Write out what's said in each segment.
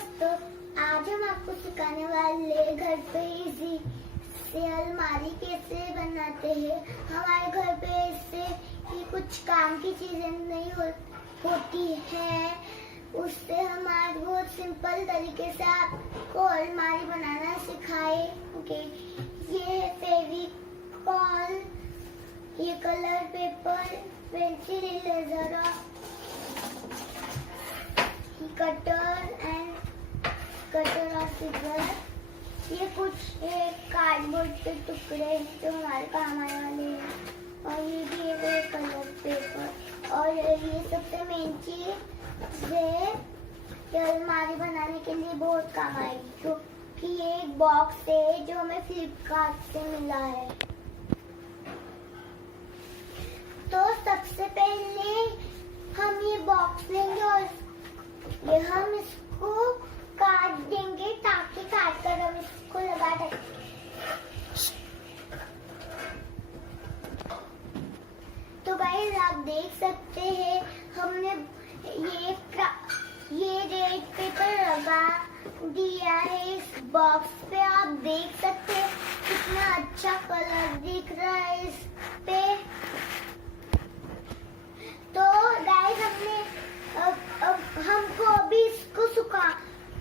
दोस्तों, आज हम आपको सिखाने वाले घर पे इजी से अलमारी कैसे बनाते हैं। हमारे घर पे इससे कुछ काम की चीजें नहीं होती है, उससे हमारे बहुत सिंपल तरीके से आपको अलमारी बनाना सिखाए। ओके, ये फेविकॉल, ये colour paper, pencil, eraser, cutter और सीजर। ये कुछ कार्डबोर्ड के टुकड़े हैं जो हमारे काम आने वाले हैं। और ये भी है कलर पेपर। और ये सबसे मेन चीज है, ये अलमारी बनाने के लिए बहुत काम आएगी, क्योंकि ये एक बॉक्स है जो हमें फ्लिपकार्ट से मिला है। तो सबसे पहले हम ये बॉक्स लेंगे और ये हम इसको काट देंगे ताकि काट कर हम इसको लगा दें। तो गाइस आप देख सकते हैं हमने ये रेड पेपर लगा दिया है इस बॉक्स पे। आप देख सकते हैं कितना अच्छा कलर दिख रहा है इस पे। तो गाइस हमको अभी इसको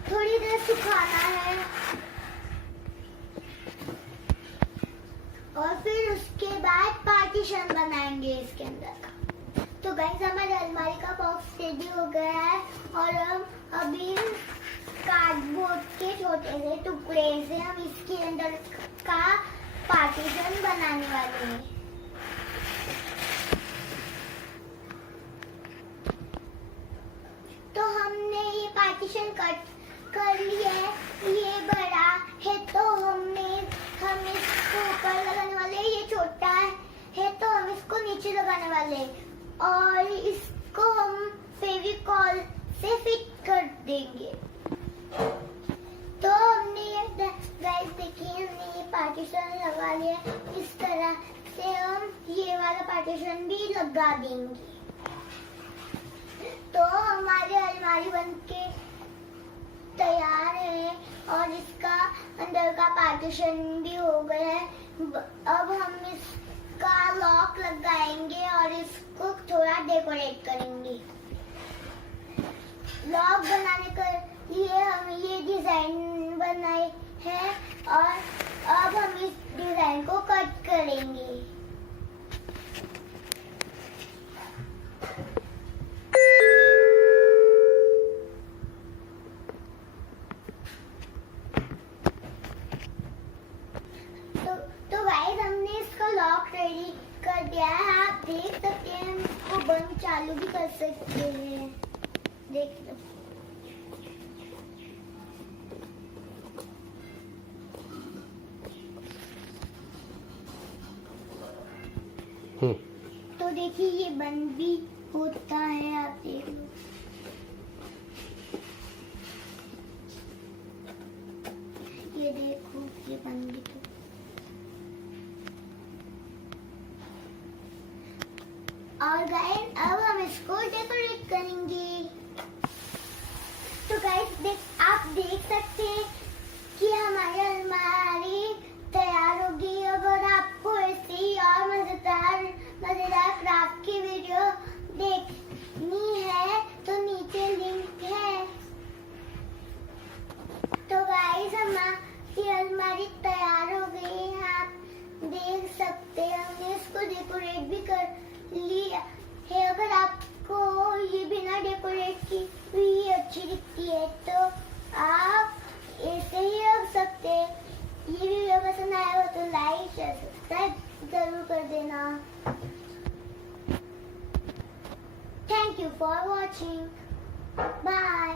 थोड़ी देर सुखाना है और फिर उसके बाद पार्टीशन बनाएंगे इसके अंदर का। तो गाइस हमारे अलमारी का बॉक्स रेडी हो गया है और हम अभी कार्डबोर्ड के छोटे से टुकड़े से हम इसके अंदर का पार्टीशन बनाने वाले हैं। तो हमने ये पार्टीशन कट कर लिया है। ये बड़ा है तो हम इसको ऊपर लगाने वाले हैं, ये छोटा है तो हम इसको नीचे लगाने वाले हैं और इसको हम फेविकॉल से फिट कर देंगे। तो हमने ये गाइस देखिए, हमने ये पार्टीशन लगा लिया। इस तरह से हम ये वाला पार्टीशन भी लगा देंगे। तो हमारी अलमारी बनके तैयार है और इसका अंदर का पार्टीशन भी हो गया है। अब हम इसका लॉक लगाएंगे और इसको थोड़ा डेकोरेट करेंगे। लॉक बनाने के लिए हम ये डिजाइन बनाए हैं और अब हम इस डिजाइन को कट करेंगे। तो गाइस हमने इसका लॉक रेडी कर दिया है। आप देख सकते हैं, हम इसको बंद चालू भी कर सकते हैं। देख लो। तो देखिए ये बंद भी होता है, आप देख लो। ये देखो, ये बंद भी तो। और गाइस अब हम इसको डेकोरेट करेंगे। तो गाइस आप देख सकते हैं कि हमारी अलमारी तैयार होगी। अगर आपको ऐसे ही और मजेदार क्राफ्ट की वीडियो देखनी है तो नीचे लिंक है। तो गाइस हमारी अलमारी तैयार हो गई है, आप देख सकते हैं। हमने इसको डेकोरेट भी कर लिया है। अगर आपको ये बिना डेकोरेट की भी अच्छी दिखती है तो आप ऐसे ही रख सकते हैं। ये वीडियो पसंद आया हो तो लाइक शेयर सब्सक्राइब जरूर कर देना। Thank you for watching, bye.